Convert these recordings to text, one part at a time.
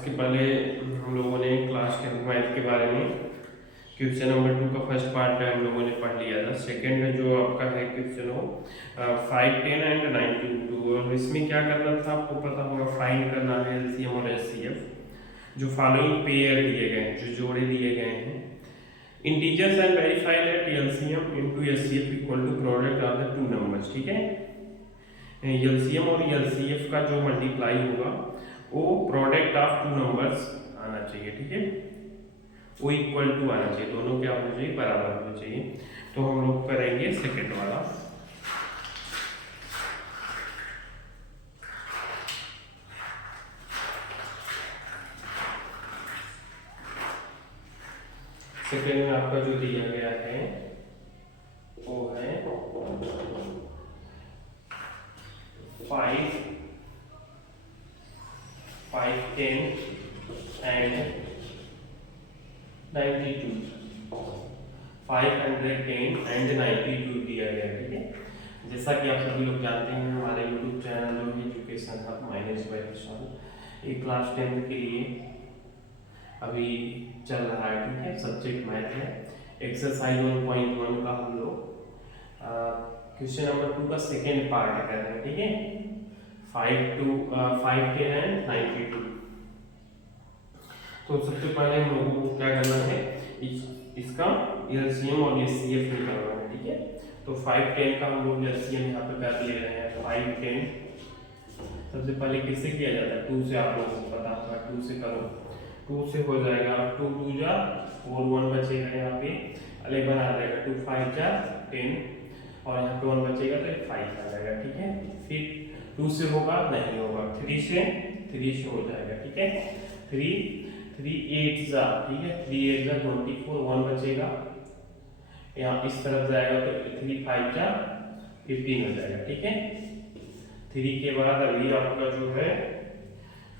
इसके पहले हम लोगों ने क्लास 10 मैथ के बारे में क्वेश्चन नंबर 2 का फर्स्ट पार्ट हम लोगों ने पढ़ लिया था। सेकंड जो आपका है क्वेश्चन हो 5, 10 एंड 92। और इसमें क्या करना था आपको पता होगा, फाइंड करना है एलसीएम और एचसीएफ। जो फॉलोइंग पेयर दिए गए हैं, जो जोड़े दिए गए हैं, integers and verify that LCM into HCF equal to product of the two numbers. ठीक है, एलसीएम और एलसीएफ का जो मल्टीप्लाई होगा वो प्रोडक्ट ऑफ टू नंबर्स आना चाहिए। ठीक है, वो इक्वल टू आना चाहिए, दोनों क्या होना चाहिए, बराबर होना चाहिए। तो हम लोग करेंगे सेकंड वाला। सेकंड में आपका जो दिया गया है वो है 5, 10 एंड 92। 510 एंड 92 दिया गया। ठीक है, जैसा कि आप सभी लोग जानते हैं, हमारे यूट्यूब चैनल जो है एजुकेशन हब माइनस बाय विशाल, ये क्लास 10 के लिए अभी चल रहा है। ठीक है, सब्जेक्ट मैथ है। एक्सरसाइज 1.1 का हम लोग क्वेश्चन नंबर 2 का सेकेंड पार्ट कर रहे हैं। ठीक है, 5, 10 एंड 92। तो सबसे पहले हम लोगों को क्या करना है, इसका एलसीएम और एचसीएफ निकालना है। ठीक है, तो 5, 10 का हम लोग एलसीएम यहाँ पे कर ले रहे हैं। 5, 10 सबसे पहले किससे किया जाता है, 2 से। आप लोगों को पता होगा 2 से करो, 2 से हो जाएगा 2 2 जा 4, 1 बचेगा यहाँ पे 11 आ जाएगा, 2 5 जा 10 और यहाँ पे 1 बचेगा तो 5 आ जाएगा। ठीक है, फिर 2 से होगा, नहीं होगा, 3 से हो जाएगा। ठीक है, 3 8 जा, ठीक है, 3 8 जा 24, 1 बचेगा, यहाँ इस तरफ जाएगा तो 3 5 जा 15 हो जाएगा। ठीक है, 3 के बाद अभी आपका जो है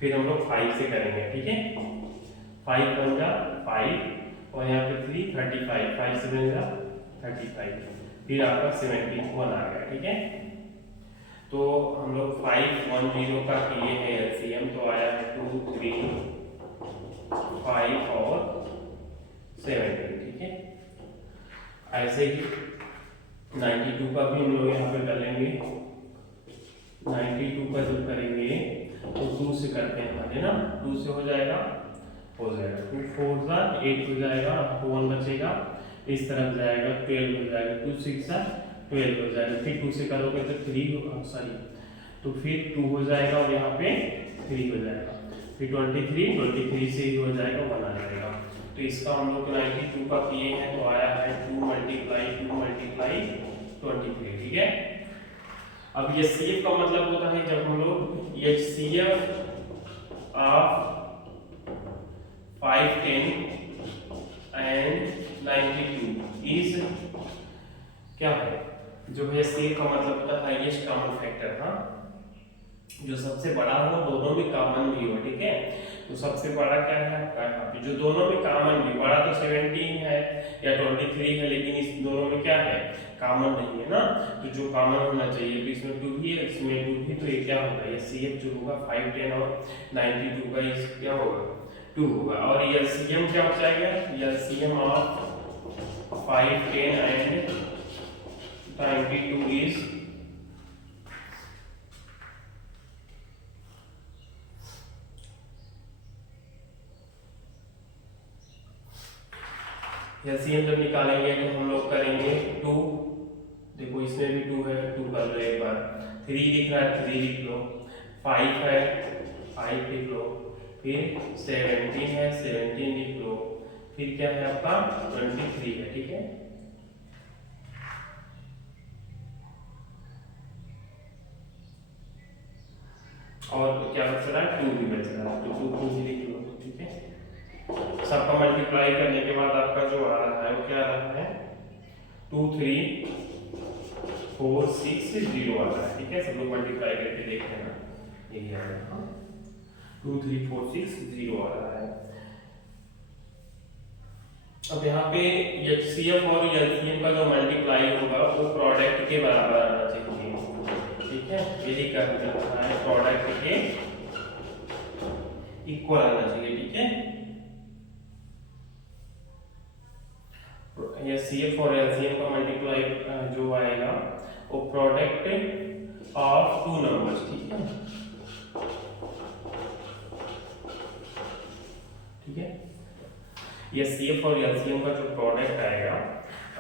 फिर हम लोग 5 से करेंगे। ठीक है, 5 1 जा 5 और यहाँ पे 3 35, 5 7 जा 35, फिर आपका 71 आ गया। ठीक है, तो हम लोग 5 1 0 का किए हैं एलसीएम, तो आया है 2 3 5 और 17। ठीक है, ऐसे ही 92 का भी हम लोग यहाँ पे डालेंगे। 92 का जब करेंगे तो 2 से करते हैं पहले ना, 2 से हो जाएगा 2 4 जा 8 हो जाएगा, 1 बचेगा, इस तरफ जाएगा 12 हो जाएगा, 2 6 जा 12 हो जाएगा, फिर 2 से करोगे तो 3 होगा, सॉरी, तो फिर 2 हो जाएगा और यहाँ पे 3 हो जाएगा, फिर 23 से ही हो जाएगा, 1 आ जाएगा। तो इसका हम लोग 92 का किए हैं तो आया है 2 मल्टीप्लाई 23। ठीक है, अब ये एचसीएफ का मतलब होता है जब हम लोग एचसीएफ ऑफ 5 10 एंड 92 इज क्या है, जो है एचसीएफ का मतलब होता है हाईएस्ट कॉमन फैक्टर। हाँ, जो सबसे बड़ा हो, दोनों में कॉमन भी हो। ठीक है, तो सबसे बड़ा क्या है आपका यहाँ पे, जो दोनों में कॉमन भी, बड़ा तो 17 है या 23 है, लेकिन इस दोनों में क्या है, कॉमन नहीं है ना, तो जो कॉमन होना चाहिए, तो इसमें 2 भी है, इसमें 2 भी, तो ये क्या होगा, ये सीएफ जो होगा 5 10 और 92 का इस क्या होगा 2 होगा। और ये एलसीएम क्या हो जाएगा, LCM of 5 10 and 92 is LCM जब निकालेंगे तो हम लोग करेंगे 2, देखो इसमें भी 2 है, 2 कर लो एक बार, 3 दिख रहा है 3 लिख लो, 5 है 5 लिख लो, फिर 17 है 17 लिख लो, फिर क्या है आपका 23 है। ठीक है, और क्या बच रहा है, 2 भी बच रहा है, तो 2 भी लिख लो। ठीक है, सबका मल्टीप्लाई करने के बाद आपका जो आ रहा है वो क्या आ रहा है, 2 3 4 6 0 आ रहा है। ठीक है, सब लोग मल्टीप्लाई करके देख लेना, यही आ रहा है, 2 3 4 6 0 आ रहा है। अब यहाँ पे एचसीएफ और एलसीएम का जो मल्टीप्लाई होगा वो प्रोडक्ट के बराबर आना चाहिए। ठीक है, यही करना है, प्रोडक्ट के इक्वल आना चाहिए, ठीक है। HCF और LCM का मल्टीप्लाई जो आएगा वो प्रोडक्ट ऑफ टू नंबर्स, ठीक है, ठीक है। HCF और LCM का जो प्रोडक्ट आएगा,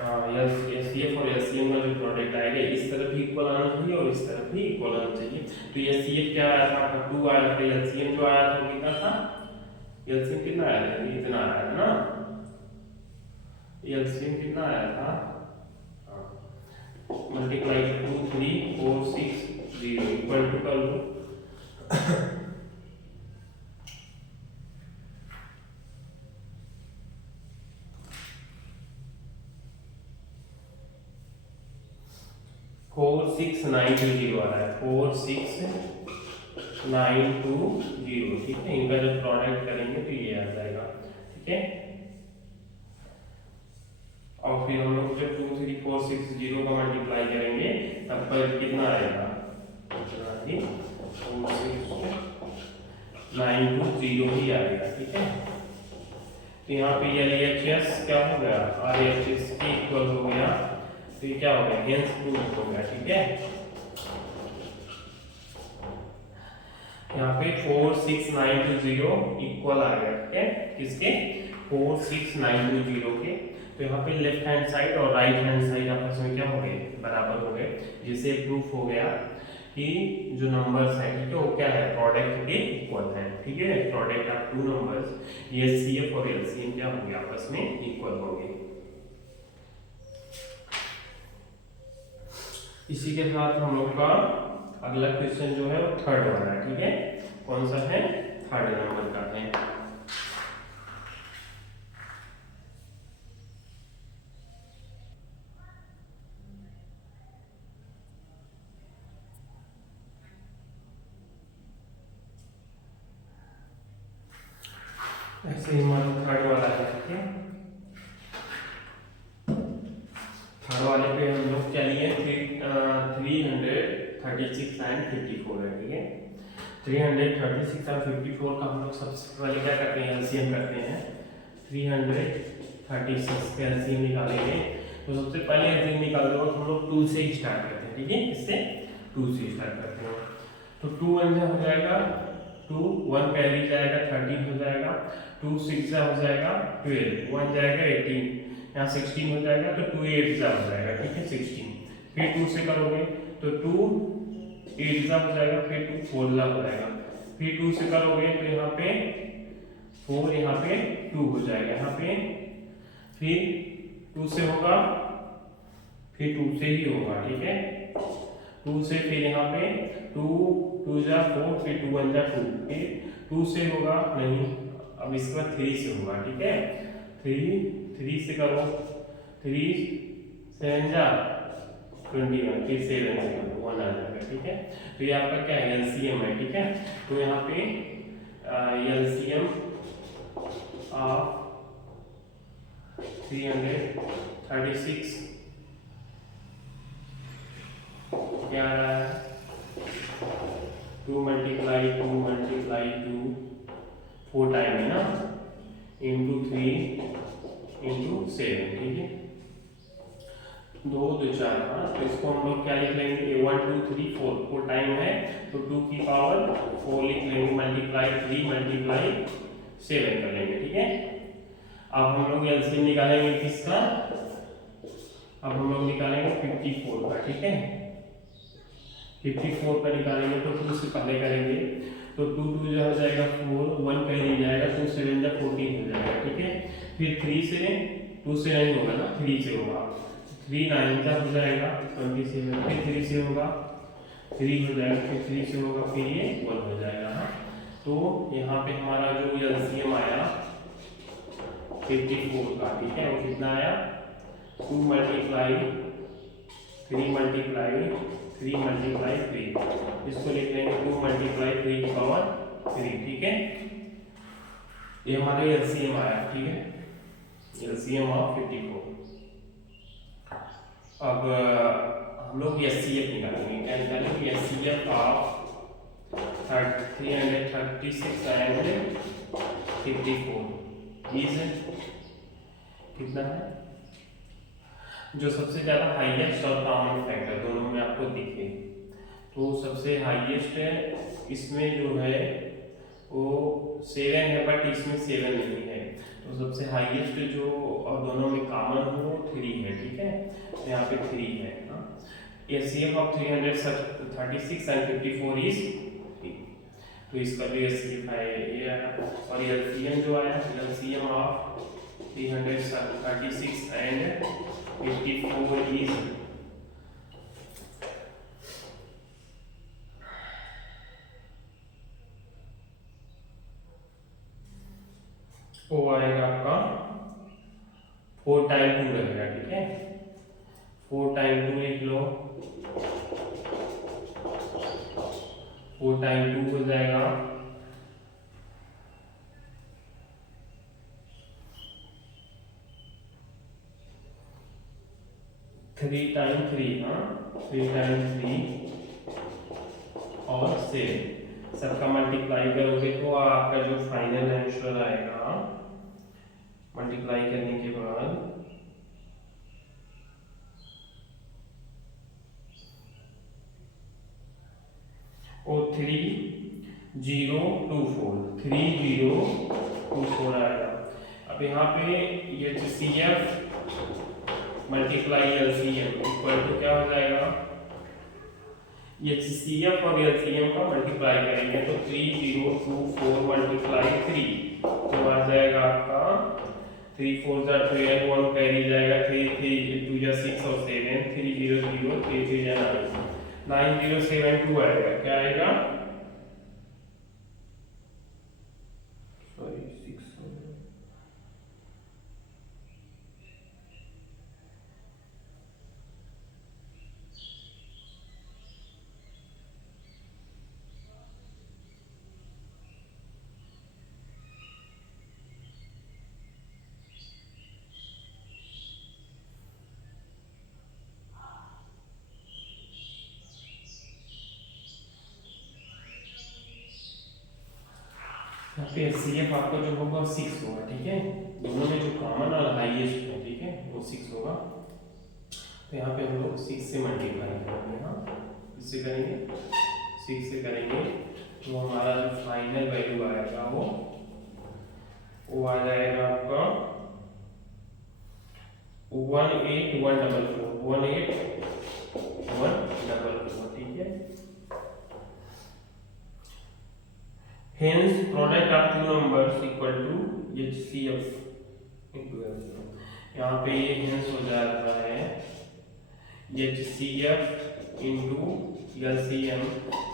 HCF और LCM का जो प्रोडक्ट आएगा इस तरफ भी इक्वल आना चाहिए और इस तरफ भी इक्वल आना चाहिए। तो HCF क्या आया था, 2 आया था, LCM जो आया था कितना था, LCM कितना आया था, इतना आया था ना, LCM कितना आया था, मल्टीप्लाई 2 3 4 6 0 इक्वल टू कर लो 46920 आ रहा है, 46920, ठीक है। इनका जब प्रोडक्ट करेंगे तो ये आ जाएगा, ठीक है। और फिर हम लोग जब 23460 का मल्टीप्लाई करेंगे तब पर कितना आएगा, 46920 ही आएगा, ठीक है। तो यहाँ पे LHS क्या हो गया, RHS के इक्वल हो गया, तो ये क्या हो गया, हेंस प्रूफ हो गया, ठीक है। यहाँ पे 46920 इक्वल आ गया, ठीक है, किसके, 46920 के। तो यहाँ पे लेफ्ट हैंड साइड और राइट हैंड साइड आपस में क्या हो गए, बराबर हो गए, जिससे प्रूफ हो गया कि जो नंबर्स हैं, ठीक है, वो क्या है, प्रोडक्ट के इक्वल है, ठीक है। Product of two numbers HCF और LCM क्या होंगे, आपस में इक्वल होंगे। इसी के साथ हम लोग का अगला क्वेश्चन जो है वो थर्ड वाला है, ठीक है। कौन सा है, थर्ड नंबर का है। ऐसे ही हमारा थर्ड वाला है, ठीक है। थर्ड वाले पे हम लोग क्या लिए, 336 एंड 54 है, ठीक है। 336 और 54 का हम लोग सबसे पहले क्या करते हैं, एलसीएम करते हैं। 336 का एलसीएम निकालेंगे, तो सबसे पहले एलसीएम निकाल दो, हम लोग 2 से स्टार्ट करते हैं, ठीक है। इससे 2 से स्टार्ट करते हैं, तो 2 1 हो जाएगा 2, 1 कैरी जाएगा 13 हो जाएगा, 2 6 हो जाएगा 12, 1 जाएगा 18, यहाँ 16 हो जाएगा, तो 2 8 हो जाएगा, ठीक है, 16। फिर 2 से करोगे तो 2 8 हो जाएगा, फिर 2 14 हो जाएगा, फिर 2 से करोगे तो यहाँ पे 4, यहाँ पे 2 हो जाएगा, यहाँ पे फिर 2 से होगा, फिर 2 से ही होगा, ठीक है। 2 से फिर यहाँ पे 2 2 जा 4, फिर 2 1 जा 2, फिर 2 से होगा नहीं, अब इसके बाद 3 से होगा, ठीक है। 3 से करो, 3 7 जा 21, फिर 7 से करो 1 आ जाएगा, ठीक है। तो ये आपका क्या है, एलसीएम है, ठीक है। तो यहाँ पे एलसीएम ऑफ 336 क्या आ रहा है, 2 मल्टीप्लाई 2 4 टाइम है ना, इंटू 3 इंटू 7, ठीक है। 2 2 4, हाँ, तो इसको हम लोग क्या लिख लेंगे, 1 2 3 4 टाइम है, तो 2 की पावर 4 लिख लेंगे, मल्टीप्लाई 3 मल्टीप्लाई 7 कर लेंगे, ठीक है। अब हम लोग एलसीएम निकालेंगे किसका, अब हम लोग निकालेंगे 54 का, ठीक है। 54 का निकालेंगे तो 2 से पहले करेंगे, तो 2 2 जो हो जाएगा 4, 1 कहीं जाएगा, 2 7 जा 14 हो जाएगा, ठीक है। फिर 3 से 2 से नहीं होगा ना, 3 से होगा, 3 9 का हो जाएगा 27, फिर 3 से होगा 3 हो जाएगा, फिर 3 से होगा, फिर ये 1 हो जाएगा, हाँ। तो यहाँ पे हमारा जो एलसीएम आया 54 का, ठीक है, वो कितना आया, 2 मल्टीप्लाई 3 मल्टीप्लाई 3 मल्टीप्लाई 3, इसको लिख लेंगे 2 मल्टीप्लाई 3 की पावर 3, ठीक है। ये हमारा एलसीएम आया, ठीक है, एलसीएम ऑफ 54। अब हम लोग एचसीएफ निकालेंगे, क्या निकालेंगे, एचसीएफ ऑफ 336 एंड 54 इज कितना है? जो सबसे ज्यादा हाईएस्ट और कॉमन फैक्टर दोनों में आपको दिखे, तो सबसे हाईएस्ट इसमें जो है वो 7 है, बट इसमें 7 नहीं है। तो सबसे हाईएस्ट जो और दोनों में कॉमन हो वो 3 है, ठीक है। तो यहाँ पे 3 है। HCF of 336 and 54 is 3। तो इसका जो एचसीएफ है ये, और एलसीएम जो आया, एलसीएम ऑफ 336 एंड 54 इज वो आएगा आपका 4 टाइम 2 रहेगा, ठीक है। 4 टाइम 2 लिख लो, 4 टाइम 2 हो जाएगा 3 टाइम 3, हाँ 3 टाइम 3 और 7 सबका मल्टीप्लाई करोगे तो आपका जो फाइनल आंसर आएगा मल्टीप्लाई करने के बाद वो 3024 आएगा। अब यहाँ पे HCF multiply LCM equal to क्या हो जाएगा? HCF और LCM का मल्टीप्लाई करेंगे तो 3024 मल्टीप्लाई 3 तो आ जाएगा आपका 3 4 जा 12, 1 कैरी जाएगा, 3 3 2 जा 6 और 7, 3 0 0 3 3 जा 9 9072 आएगा। क्या आएगा? सॉरी 6 HCF आपका जो होगा 6 होगा, ठीक है। दोनों में जो कॉमन और हाईएस्ट है, ठीक है, वो 6 होगा। तो यहाँ पे हम लोग 6 से मल्टीप्लाई करेंगे, हाँ इससे करेंगे, 6 से करेंगे तो हमारा जो फाइनल वैल्यू आएगा वो आ जाएगा आपका 18144, 18144, ठीक है। Hence product of two numbers equal to HCF into LCM। यहाँ पे ये hence हो जाता है HCF into LCM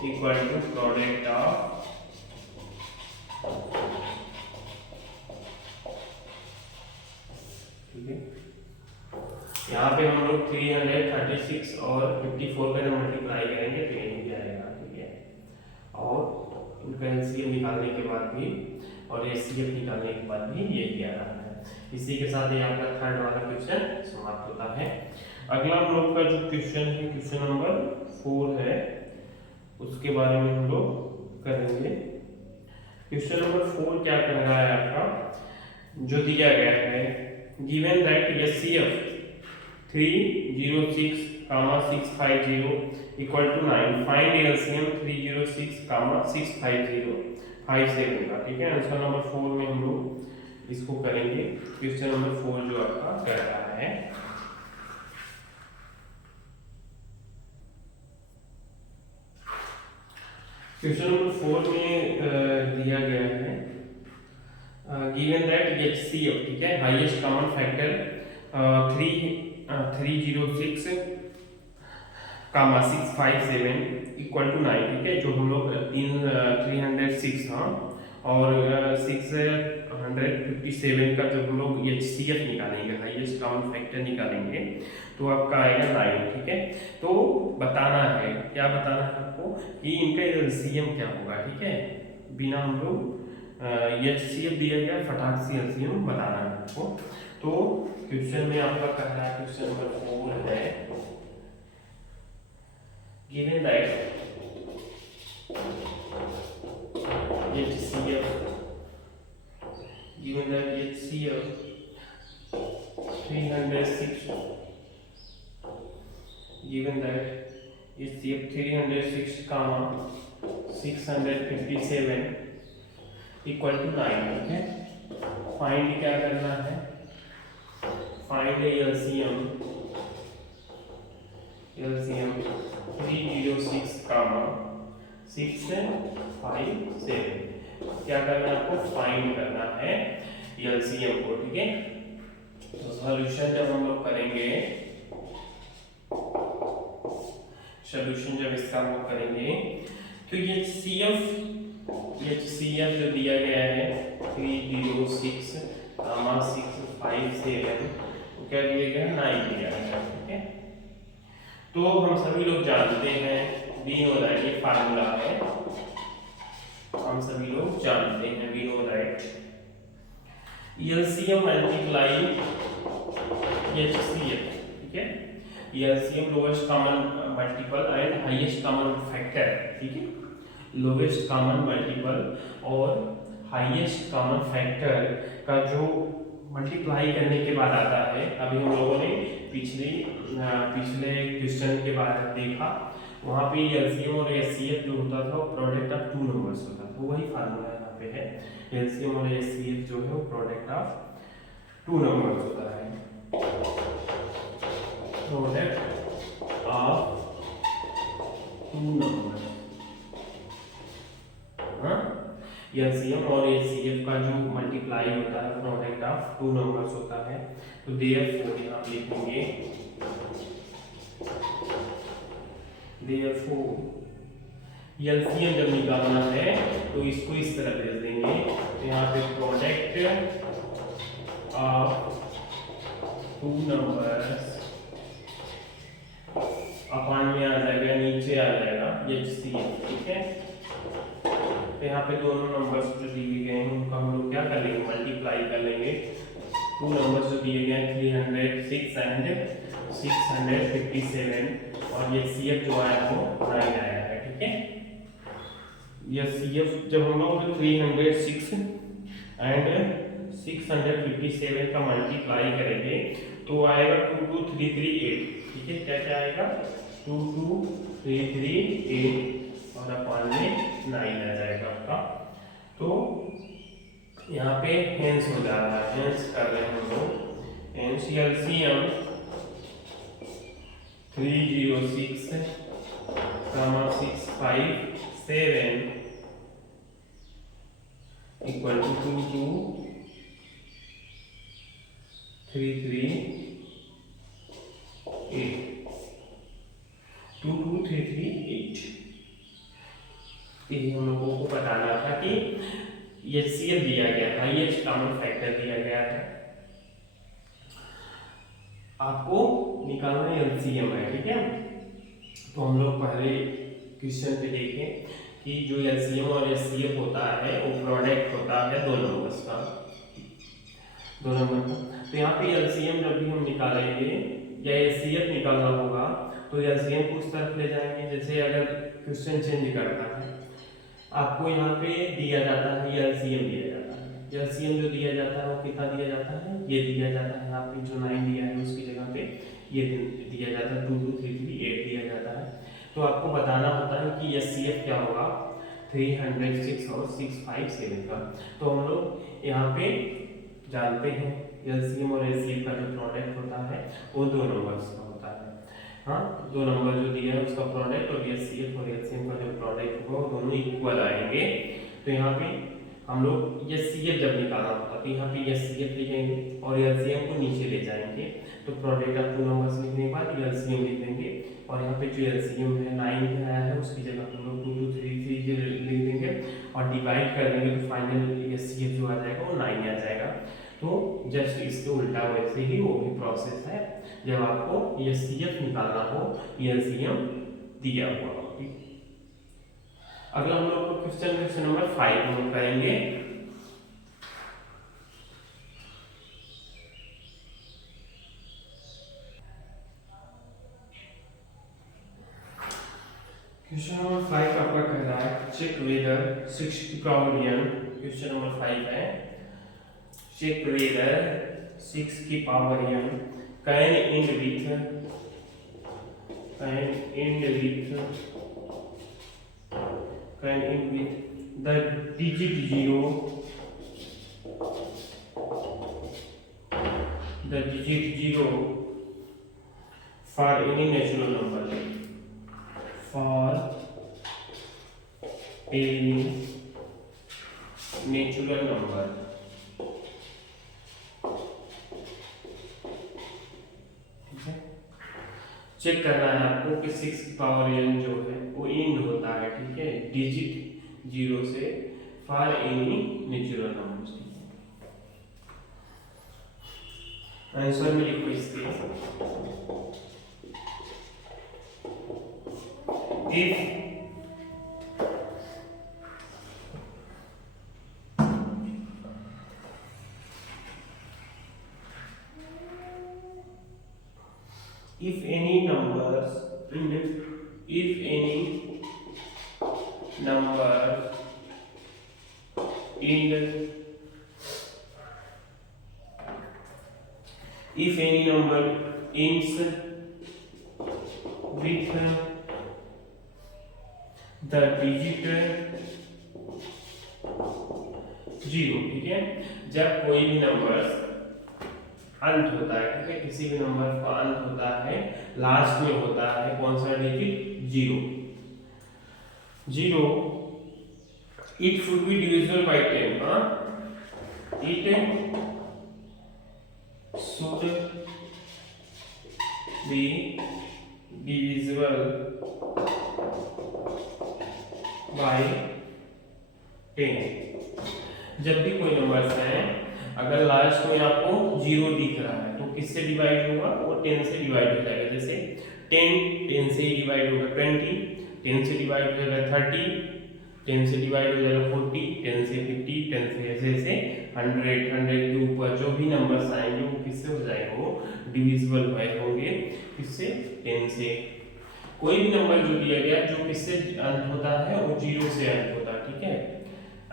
equal to product of ठीक है। यहाँ पे हम लोग 336 और 54 का जब मल्टीप्लाई करेंगे तो यही आएगा, ठीक है। और उनका एलसीएम निकालने के बाद भी और एचसीएफ निकालने के बाद भी यही आ रहा है। इसी के साथ ये आपका थर्ड वाला क्वेश्चन समाप्त होता है। अगला हम लोग का जो क्वेश्चन है, क्वेश्चन नंबर 4 है, उसके बारे में हम लोग करेंगे। क्वेश्चन नंबर 4 क्या कह रहा है आपका, जो दिया गया है, given that HCF 306, 650 equal to 9, find LCM 306, 650 57 का, ठीक है। आंसर नंबर 4 में हम लोग इसको करेंगे। क्वेश्चन नंबर 4 जो आपका कर रहा है, क्वेश्चन नंबर 4 में दिया गया है गिवन दैट HCF, ठीक है, highest common factor 306, 657 equal to 9, ठीक है। जो हम लोग 306 हाँ और 657 का जब हम लोग HCF निकालेंगे, हाईएस्ट कॉमन फैक्टर निकालेंगे, तो आपका आएगा 9, ठीक है। तो बताना है, क्या बताना है आपको कि इनका LCM क्या होगा, ठीक है। बिना हम लोग HCF दिया गया, फटाक से LCM बताना है आपको। तो क्वेश्चन में आपका कह रहा है, क्वेश्चन नंबर 4 है, given that 306 given that is CF 306 comma 657 equal to 9. Okay, find क्या करना है, फाइंड LCM 306 comma 657, क्या करना है आपको, फाइंड करना है LCM को, ठीक है। तो सॉल्यूशन जब हम लोग करेंगे, सॉल्यूशन जब इसका हम लोग करेंगे तो ये HCF जो दिया गया है 306 comma 657, तो क्या दिया गया, 9 दिया गया, ठीक है। तो हम सभी लोग जानते हैं वी नो दैट, ये फार्मूला है, हम सभी लोग जानते हैं we know that LCM multiply HCF, ठीक है। LCM lowest common multiple and highest common factor, ठीक है। लोवेस्ट कॉमन मल्टीपल और हाईएस्ट कॉमन फैक्टर का जो मल्टीप्लाई करने के बाद आता है, अभी हम लोगों ने पिछले क्वेश्चन के बाद देखा, वहाँ पे LCM और HCF जो होता था वो प्रोडक्ट ऑफ टू नंबर्स होता था, वही फार्मूला यहाँ पे है। LCM और HCF जो है वो प्रोडक्ट ऑफ टू नंबर्स होता है, प्रोडक्ट ऑफ टू नंबर्स। हाँ, LCM और HCF का जो मल्टीप्लाई होता है प्रोडक्ट ऑफ टू नंबर्स होता है। तो देयरफॉर यहाँ लिखेंगे, देयरफॉर LCM जब निकालना है तो इसको इस तरह भेज देंगे, तो यहाँ पे प्रोडक्ट ऑफ टू नंबर्स अपान में आ जाएगा, नीचे आ जाएगा HCF, ठीक है। तो यहाँ पे दोनों नंबर्स जो दिए गए हैं उनका हम लोग क्या कर लेंगे, मल्टीप्लाई कर लेंगे। टू नंबर्स जो दिए गए हैं 306 एंड 657 और HCF जो आया वो 9 आया है, ठीक है। HCF जब हम लोग 306 एंड 657 का मल्टीप्लाई करेंगे तो आएगा 22338, ठीक है। क्या क्या आएगा, 22338 और अपान में 9 आ जाएगा आपका। तो यहाँ पे हेंस हो जा रहा है, हेंस कर रहे हैं हम लोग, hence LCM 306 comma 657 equal to 22338। ये हम लोगों को बताना था कि HCF दिया गया, हाईएस्ट कॉमन फैक्टर दिया गया है, आपको निकालना है LCM है, ठीक है। तो हम लोग पहले क्वेश्चन पे देखें कि जो LCM और HCF होता है वो प्रोडक्ट होता है दो नंबर्स का, दो नंबर का। तो यहाँ पे LCM जब भी हम निकालेंगे या HCF निकालना होगा तो LCM को उस तरफ ले जाएंगे, जैसे अगर क्वेश्चन चेंज करता है, आपको यहाँ पे दिया जाता है LCM दिया जाता है, LCM जो दिया जाता है वो कितना दिया जाता है, ये दिया जाता है, यहाँ पे जो 9 दिया है उसकी जगह पे ये दिया जाता है, 22338 दिया जाता है। तो आपको बताना होता है कि HCF क्या होगा, 306 और 657 का। तो हम लोग यहाँ पे जानते हैं LCM और HCF का जो प्रोडक्ट होता है वो दो नंबर्स का होता है। हाँ, दो नंबर जो दिया है उसका प्रोडक्ट और HCF और LCM का जो प्रोडक्ट होगा वो दोनों इक्वल आएंगे। तो यहाँ पे हम लोग HCF जब निकालना होता है तो यहाँ पे HCF लिखेंगे और LCM को नीचे ले जाएंगे, तो प्रोडक्ट ऑफ टू नंबर्स लिखने के बाद LCM लिख देंगे और यहाँ पे जो LCM है 9 आया है उसकी जगह हम लोग 2233 लिख देंगे और डिवाइड कर देंगे, तो फाइनल HCF जो आ जाएगा वो 9 आ जाएगा। तो जस्ट इसके उल्टा वैसे ही वो भी प्रोसेस है, जब आपको HCF निकालना हो LCM दिया हुआ हो। अगला हम लोग क्वेश्चन नंबर 5 हम लोग करेंगे। क्वेश्चन नंबर 5 आपका कह रहा है चेक वेदर 6 की पावर n, क्वेश्चन नंबर 5 है चेक वेदर 6 की power n can and with the digit zero for any natural number, for any natural number, ठीक है। चेक करना है आपको कि 6 की पावर n जो है वो इंड होता है, ठीक है, डिजिट जीरो से for any natural numbers. Answer में लिखो इसके if any numbers in ends with the digit zero, ठीक है, जब कोई भी नंबर अंत होता है, ठीक है, किसी भी नंबर का अंत होता है, लास्ट में होता है कौन सा digit, zero, it should be divisible by 10, हाँ, it should be divisible by 10। जब भी कोई नंबर्स हैं, अगर लास्ट में आपको जीरो दिख रहा है तो किससे डिवाइड होगा, वो 10 से डिवाइड हो जाएगा। जैसे 10 से डिवाइड होगा, 20 10 से डिवाइड हो जाएगा, 30 10 से डिवाइड हो जाएगा, 40 10 से 50 10 से ऐसे 100 के ऊपर जो भी नंबर्स आएंगे वो किससे हो जाएंगे, वो डिविजिबल होंगे, किससे, 10 से। कोई भी नंबर जो दिया गया जो किससे अंत होता है, वो जीरो से अंत होता है, ठीक है।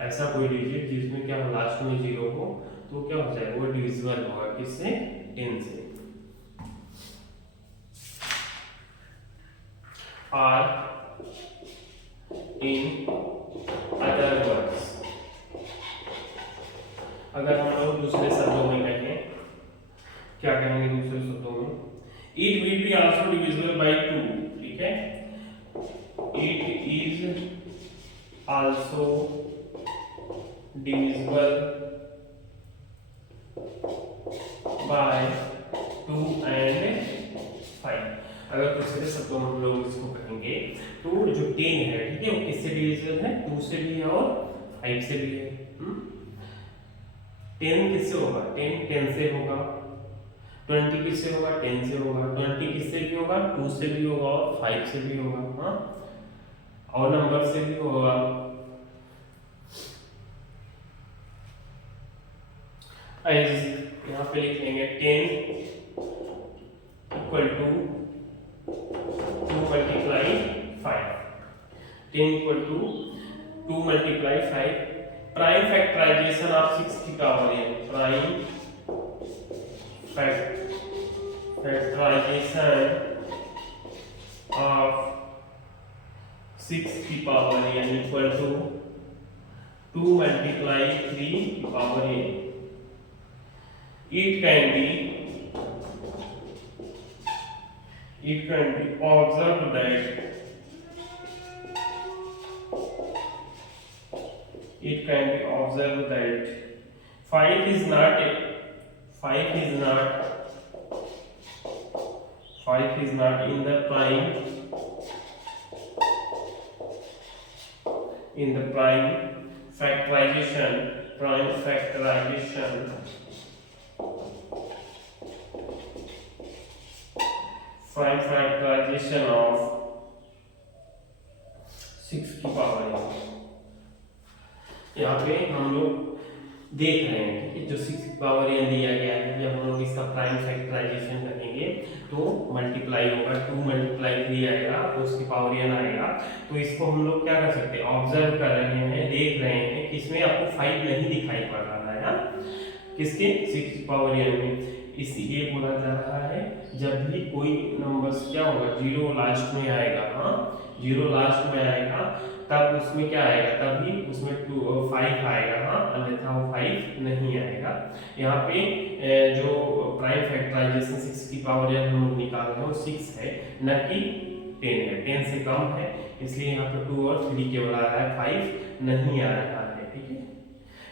ऐसा कोई डिजिट जिसमें क्या हो, लास्ट में जीरो हो, तो क्या हो जाएगा, वो डिविजिबल होगा किससे, 10 से। और इन अदर वर्ड्स, अगर हम लोग दूसरे शब्दों में कहें, क्या कहेंगे दूसरे शब्दों में, it will be also divisible by 2, ठीक है, it is also divisible by 2 and 5। अगर दूसरे शब्दों में हम लोग इसको कहेंगे तो जो 10 है, ठीक है, वो किससे डिविजिबल है, 2 से भी है और 5 से भी है। 10 किससे होगा, 10 से होगा, 20 किससे होगा, 10 से होगा, 20 किससे भी होगा, 2 से भी होगा और 5 से भी होगा, हाँ, और नंबर से भी होगा। यहाँ पे लिख लेंगे 10 equal to 2 multiply 5, 10 equal to 2 multiply 5। Prime factorisation of 6 की power n, prime factorisation of 6 की power n equal to 2 multiply 3 की power n। It can be observed that 5 is not in the prime factorization of 6 की power n। यहाँ पे हम लोग देख रहे हैं कि जो 6 की पावर n दिया गया है, जब हम लोग इसका प्राइम फैक्टराइजेशन करेंगे तो मल्टीप्लाई होगा, 2 मल्टीप्लाई 3 आएगा तो उसकी पावर n आएगा। तो इसको हम लोग क्या कर सकते हैं, ऑब्जर्व कर रहे हैं, देख रहे हैं कि इसमें आपको 5 नहीं दिखाई पड़ रहा है, किसके, 6 की पावर n में। ये बोला जा रहा है जब भी कोई नंबर्स क्या होगा, जीरो लास्ट में आएगा, हाँ जीरो लास्ट में आएगा, तब उसमें क्या आएगा, तभी उसमें 5 आएगा, हाँ अन्यथा वो 5 नहीं आएगा। यहाँ पे जो प्राइम फैक्टराइजेशन 6 की पावर n हम लोग निकाल रहे हैं वो 6 है, न कि 10 है, 10 से कम है, इसलिए यहाँ पे 2 और 3 केवल आ रहा है, 5 नहीं आ रहा है। ठीक है,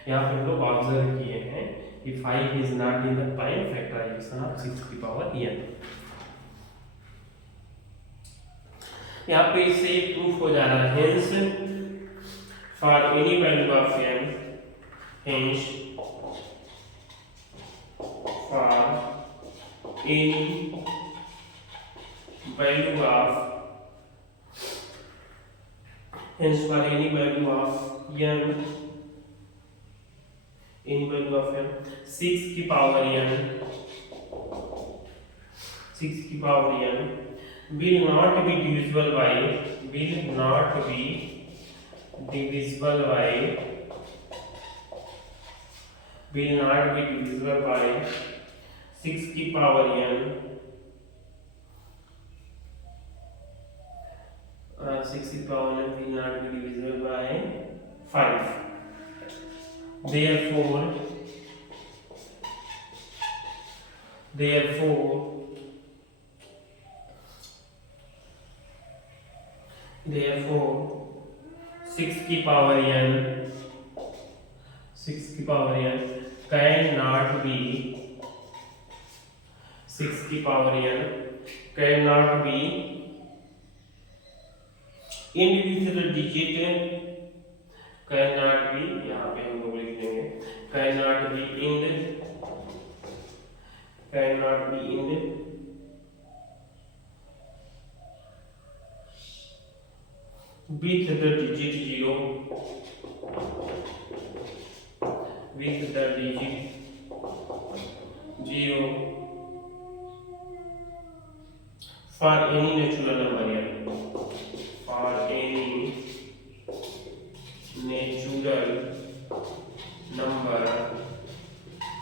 यहाँ पे हम लोग ऑब्जर्व किए हैं कि 5 is not in the prime factorisation of 6 की पावर n। यहाँ पे इससे एक प्रूफ हो जा रहा है, hence for any value of n, hence for any value of, hence for any value of n, any value of n, 6 की पावर n, 6 की power n will not be divisible by, will not be divisible by, will not be divisible by 6 की power n, 6 की power n will not be divisible by 5, therefore therefore 6 की power n, 6 की power n can not be, 6 की power n can not be individual digit, can not be, यहाँ पे हम लोग लिख देंगे can not be in, can not be in with the digit 0, with the digit 0 for any natural number n, for any natural number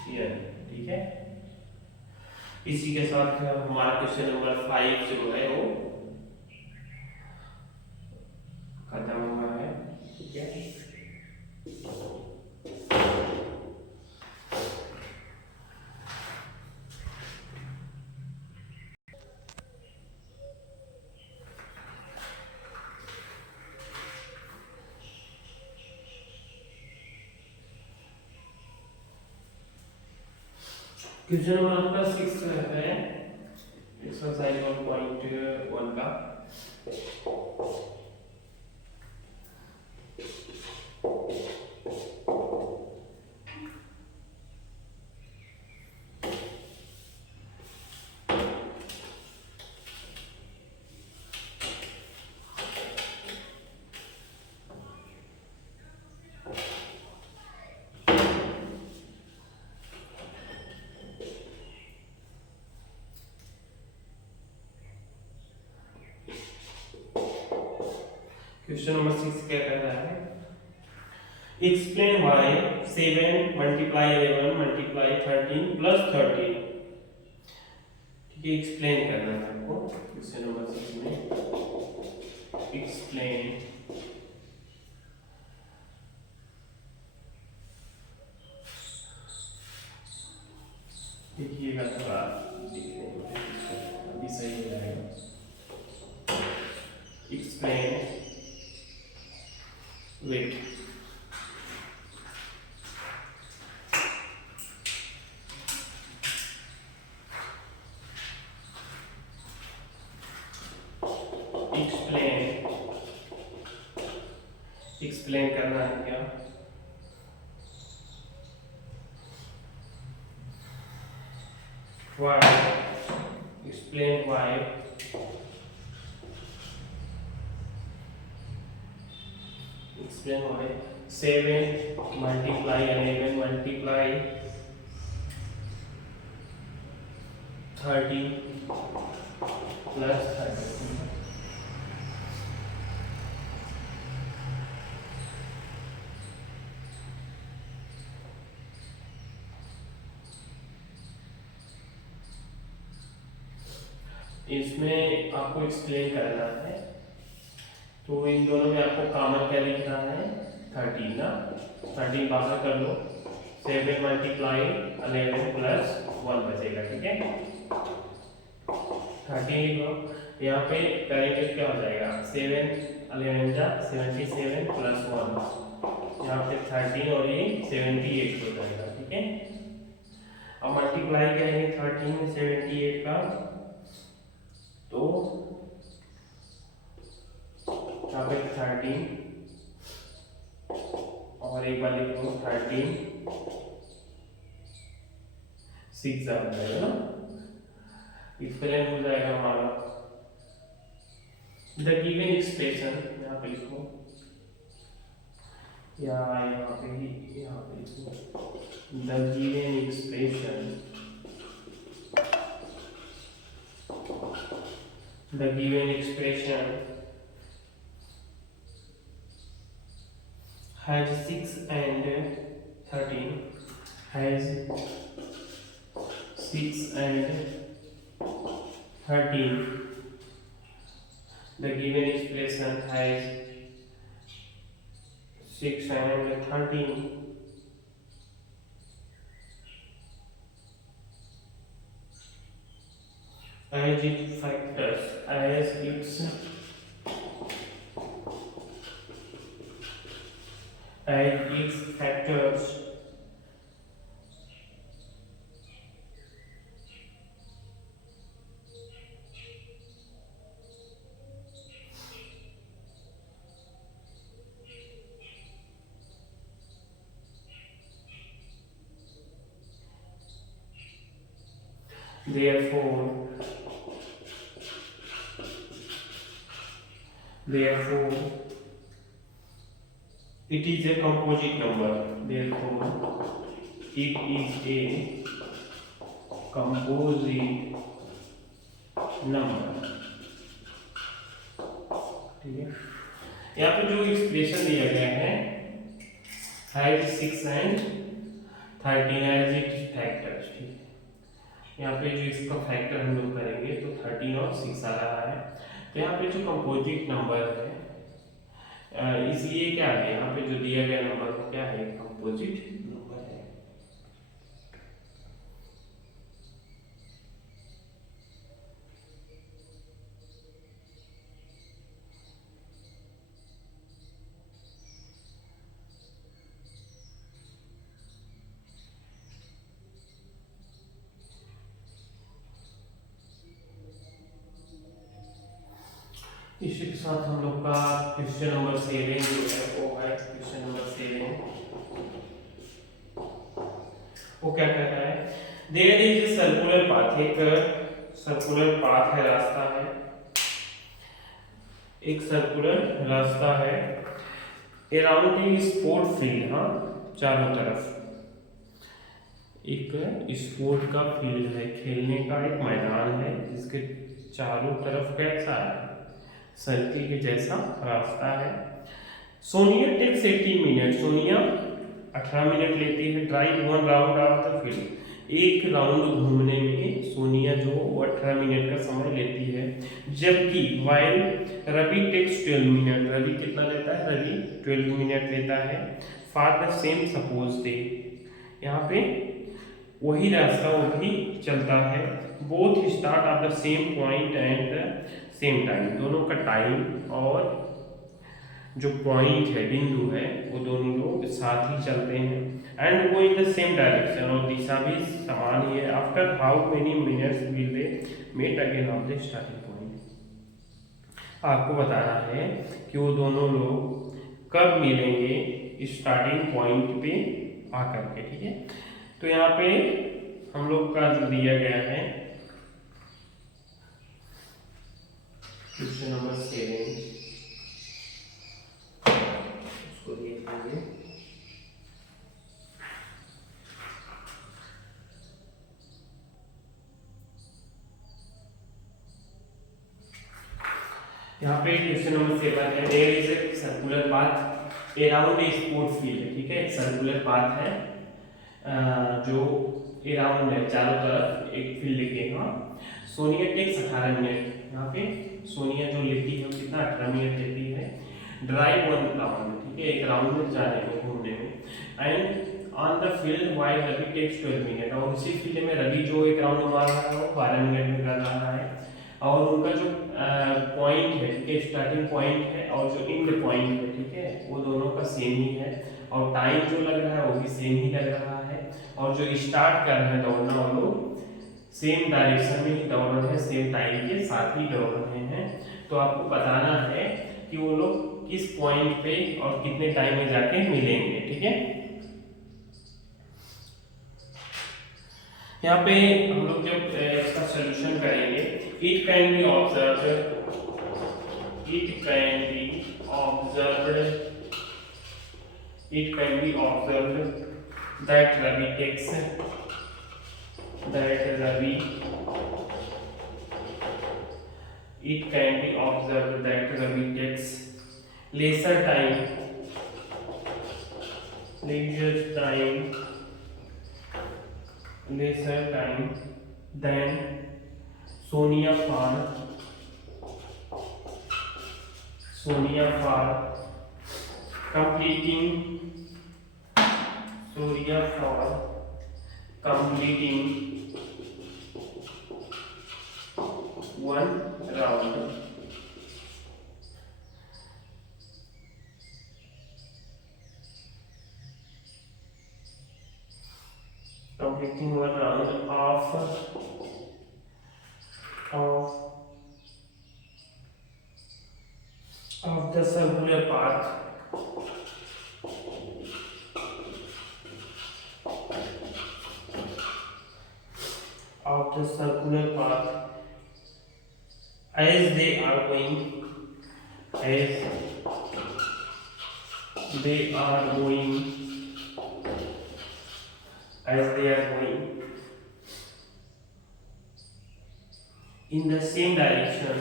n। ठीक है, इसी के साथ हमारा क्वेश्चन नंबर 5 जो है वो खत्म हुआ है। ठीक है, क्वेश्चन नंबर आपका 6 है, एक्सरसाइज 1.1 का। क्वेश्चन नंबर 6 क्या कह रहा है, explain why 7 multiply 11 multiply 13 plus 13। ठीक है, एक्सप्लेन करना है आपको क्वेश्चन नंबर 6 में, एक्सप्लेन देखिएगा थोड़ा अभी सही हो जाएगा। एक्सप्लेन वेट, एक्सप्लेन करना है क्या, why, explain why explain why 7 multiply 11 multiply 13 plus 13। इसमें आपको एक्सप्लेन करना है। तो इन दोनों में आपको कॉमन क्या लिखना है, 13 ना, 13 बाहर कर लो, 7 मल्टीप्लाई 11 प्लस 1 बचेगा, ठीक है। 13 लिख लो, यहाँ पे करेंगे क्या हो जाएगा, 7 11 जा 77 प्लस 1, यहाँ पे 13 और ये 78 हो जाएगा, ठीक है। अब मल्टीप्लाई करेंगे 13 में 78 का, तो यहाँ पे 13 और एक बार लिख लो 13 6 आ जाएगा ना, एक्सप्लेन हो जाएगा हमारा। द गिवन एक्सप्रेशन यहाँ पे लिखो, या यहाँ पे लिखो the given expression, the given expression has 6 and 13, has 6 and 13, the given expression has 6 and 13 as its factors, as its factors, therefore it is a composite number, therefore it is a composite number, ठीक है। यहाँ पे जो expression दिया गया है has 6 and 13 as it factors, ठीक है। यहाँ पे जो इसका फैक्टर हम लोग करेंगे तो 13 और 6 आ रहा है। तो यहाँ पे जो कंपोजिट नंबर है, इसलिए क्या है, यहाँ पे जो दिया गया नंबर को क्या है, कंपोजिट नंबर है। इसी के साथ हम लोग का क्वेश्चन नंबर 7 जो है वो है क्वेश्चन नंबर 7। वो क्या कहता है, there is a circular path, एक सर्कुलर पाथ है, रास्ता है, एक सर्कुलर रास्ता है, अराउंड ए स्पोर्ट फील्ड, हाँ चारों तरफ एक स्पोर्ट का फील्ड है, खेलने का एक मैदान है, जिसके चारों तरफ कैसा है, सर्किल के जैसा रास्ता है। Sonia takes 18 minute, Sonia 18 minute लेती है, drive 1 round of the field, एक राउंड घूमने में सोनिया जो वो 18 मिनट का समय लेती है। जबकि while Ravi takes 12 minute, Ravi कितना लेता है, रवि 12 मिनट लेता है। For the same suppose day, यहाँ पे वही रास्ता वो भी चलता है। Both start of the same point and same time, दोनों का टाइम और जो पॉइंट है, बिंदु है, वो दोनों लोग साथ ही चलते हैं। And go in the same direction, और दिशा भी समान ही है। After how many minutes will they meet again of the starting point, आपको बताना है कि वो दोनों लोग कब मिलेंगे स्टार्टिंग पॉइंट पे आकर के, ठीक है। तो यहाँ पे हम लोग का जो दिया गया है क्वेश्चन नंबर 7, उसको देख लेंगे। यहाँ पे क्वेश्चन नंबर 7 है, there is a circular path around a sport field, ठीक है। सर्कुलर पाथ है जो अराउंड है, चारों तरफ एक फील्ड के, हाँ सोनिया टेक्स 18 मिनट, यहाँ पे सोनिया जो लेती है वो कितना 18 मिनट लेती है ड्राइव 1 राउंड, ठीक है, एक राउंड में जाने में, घूमने में। And on the field while Ravi takes 12 minute, और उसी फील्ड में रवि जो एक राउंड मार रहा है वो 12 मिनट में कर रहा है। और उनका जो पॉइंट है, ठीक है, स्टार्टिंग पॉइंट है और जो एंड पॉइंट है, ठीक है, वो दोनों का सेम ही है, और टाइम जो लग रहा है वो भी सेम ही लग रहा है, और जो स्टार्ट कर रहे हैं दौड़ना वो लोग सेम डायरेक्शन में ही दौड़ रहे हैं, सेम टाइम के साथ ही दौड़ रहे हैं। तो आपको बताना है कि वो लोग किस पॉइंट पे और कितने टाइम में जाके मिलेंगे, ठीक है। यहाँ पे हम लोग जब इसका सॉल्यूशन करेंगे, it can be observed, it can be observed, it can be observed that Ravi takes, that Ravi, it can be observed that Ravi takes lesser time, lesser time, lesser time than Sonia for completing, Sonia for completing 1 round. Completing 1 round of the circular path, of the circular path, as they are going, as they are going, as they are going in the same direction,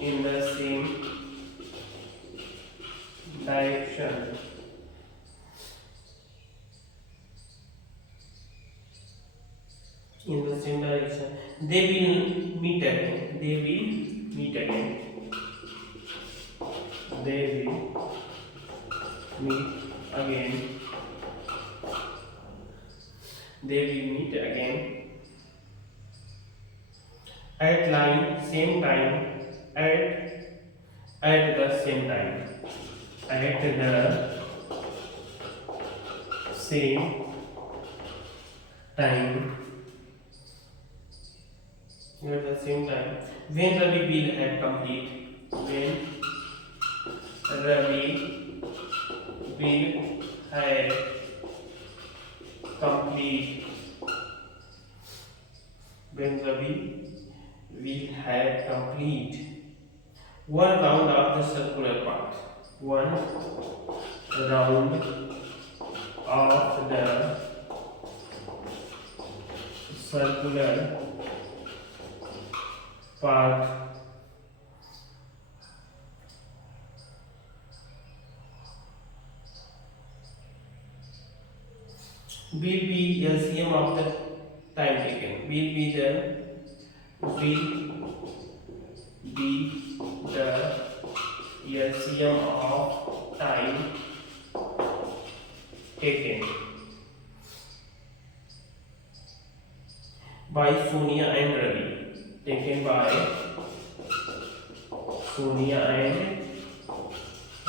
in the same direction, in the same direction, they will meet again, they will meet again, they will meet again, they will meet again at line same time, at the same time, at the same time, at the same time, when Ravi will have complete, when Ravi will have complete, when Ravi will have complete 1 round of the circular path, 1 round of the circular path, will be LCM of the time taken, will be the LCM of time taken by Sonia and Ravi, taken by Sonia and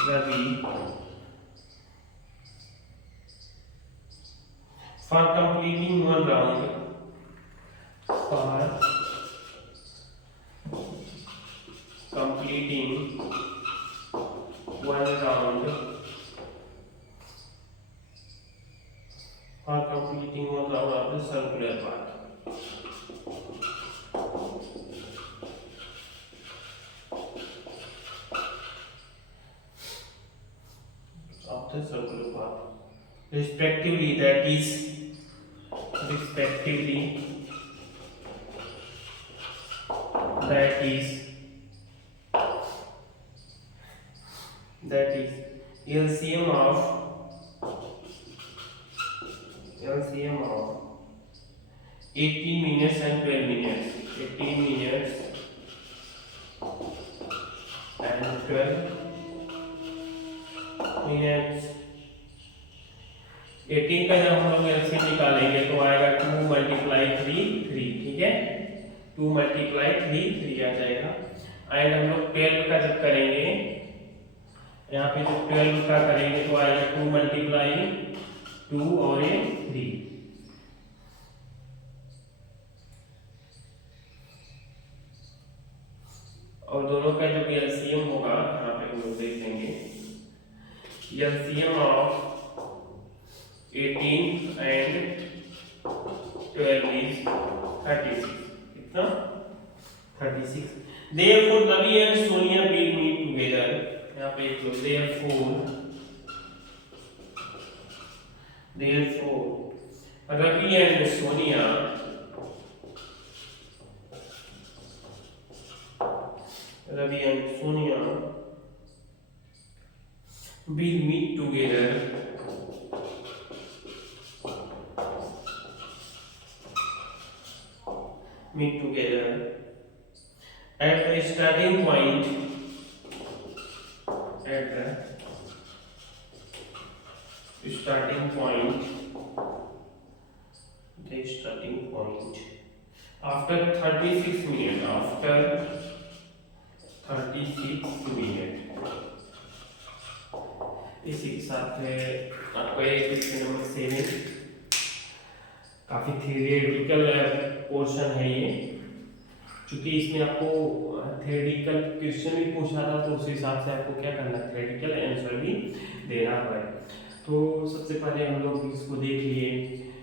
Ravi for completing 1 round, for completing 1 round, for completing 1 round of the circular path. Of the circular path, respectively, that is, respectively, that is, that is LCM of 18 minutes and 12 minutes. 18 minutes and 12 minutes. 18 का जब हम लोग LCM निकालेंगे तो आएगा 2 multiply 3 3, ठीक है, 2 multiply 3 3 आ जाएगा। एंड हम लोग 12 का जब करेंगे, यहाँ पे जब 12 का करेंगे तो आएगा 2 मल्टीप्लाई 2 और ये 3। और दोनों का जो एलसीएम होगा यहाँ पे हम लोग देख लेंगे। LCM of 18 and 12 is 36। कितना? 36। Therefore Ravi and Sonia will meet together. यहाँ पे एक लोग therefore Ravi and Sonia will meet together at the starting point after 36 minutes, इसी के साथ आपका ये क्वेश्चन नंबर 7 काफी थियोरेटिकल पोर्शन है ये, क्योंकि इसमें आपको थियोरेटिकल क्वेश्चन भी पूछा था तो उस हिसाब से आपको क्या करना है, थियोरेटिकल आंसर भी देना है। तो सबसे पहले हम लोग इसको देख लिए।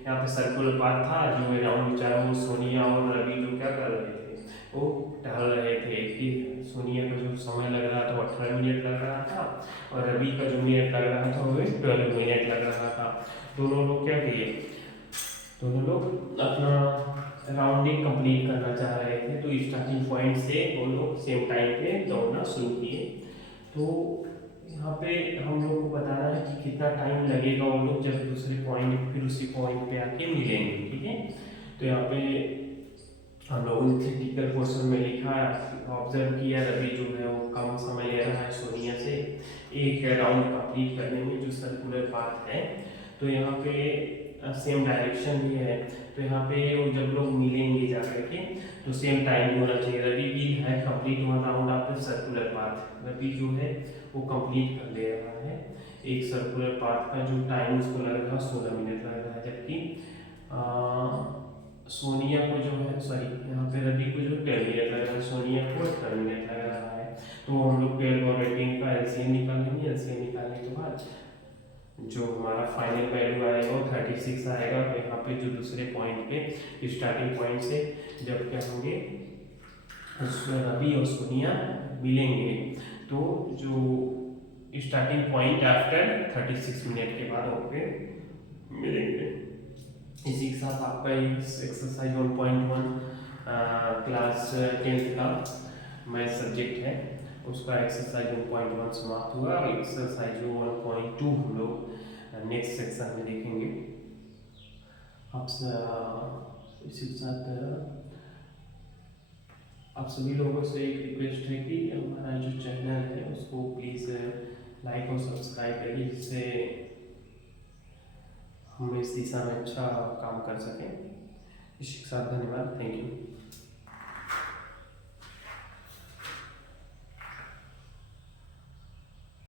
यहाँ पे सर्कुलर पाथ था जो राउंड चारों ओर सोनिया और रवि जो क्या कर रहे थे, वो टहल रहे थे कि सोनिया का जो समय लग रहा था वो 18 मिनट लग रहा था और रवि का जो मिनट लग रहा था वो 12 मिनट लग रहा था। दोनों लोग क्या किए, दोनों लोग अपना राउंडिंग कंप्लीट करना चाह रहे थे, तो स्टार्टिंग पॉइंट से वो लोग सेम टाइम पे दौड़ना शुरू किए। तो यहाँ पे हम लोग को बताना है कि कितना टाइम लगेगा वो लोग जब दूसरे पॉइंट फिर उसी पॉइंट पे आके मिलेंगे, ठीक है। तो यहाँ पे हम लोगों ने थियोरेटिकल पोर्शन में लिखा, ऑब्जर्व किया रवि जो है वो कम समय ले रहा है सोनिया से एक राउंड कंप्लीट करने में जो सर्कुलर पाथ है। तो यहाँ पे सेम डायरेक्शन भी है, तो यहाँ पे वो जब लोग मिलेंगे जाकर के तो सेम टाइम होना चाहिए। रवि भी है complete 1 round after circular path, Ravi जो है वो कंप्लीट कर ले रहा है एक सर्कुलर पाथ का जो टाइम उसको लग रहा है 16 मिनट लग रहा है, जबकि सोनिया को जो है सॉरी यहाँ पे रवि को जो 12 मिनट लग रहा है, सोनिया को 18 मिनट लग रहा है। तो हम लोग 12 और 18 का एलसीएम निकालेंगे। एलसीएम निकालने के बाद जो हमारा फाइनल वैल्यू आएगा वो 36 आएगा। तो यहाँ पे जो दूसरे पॉइंट पे स्टार्टिंग पॉइंट से जब क्या होंगे रवि और सोनिया मिलेंगे तो जो स्टार्टिंग पॉइंट आफ्टर 36 मिनट के बाद वहाँ पे मिलेंगे। इसी के साथ आपका एक्सरसाइज 1.1 क्लास 10th का मैथ सब्जेक्ट है उसका एक्सरसाइज 1.1 समाप्त हुआ। और एक्सरसाइज 1.2 हम लोग नेक्स्ट सेक्शन में देखेंगे। आप इसी के साथ आप सभी लोगों से एक रिक्वेस्ट है कि हमारा जो चैनल है उसको प्लीज़ लाइक और सब्सक्राइब करिए, जिससे हम इस दिशा में अच्छा काम कर सकें। इसी के साथ धन्यवाद, थैंक यू।